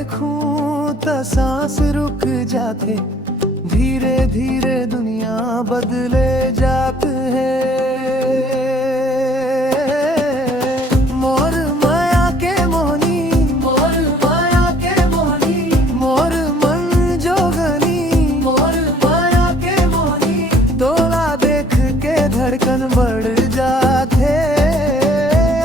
देखूं त सांस रुक जाते, धीरे धीरे दुनिया बदले जात है। मोर माया के मोहनी, मोर माया के मोहनी, मोर मन जोगनी, मोर माया के मोहनी, तोला देख के धड़कन बढ़ जाते,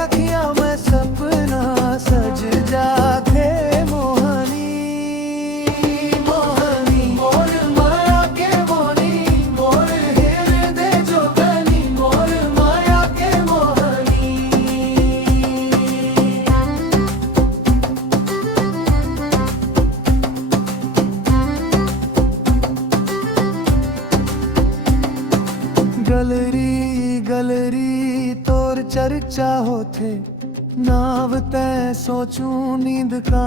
अखियां में सपना सज जाते। मोहनी मोहनी मोर माया के मोहनी, मोर हृदय जोगनी, मोर माया के मोहनी। गलरी गलरी तोर चर्चा होथे, नाव तै सोचूं नींद का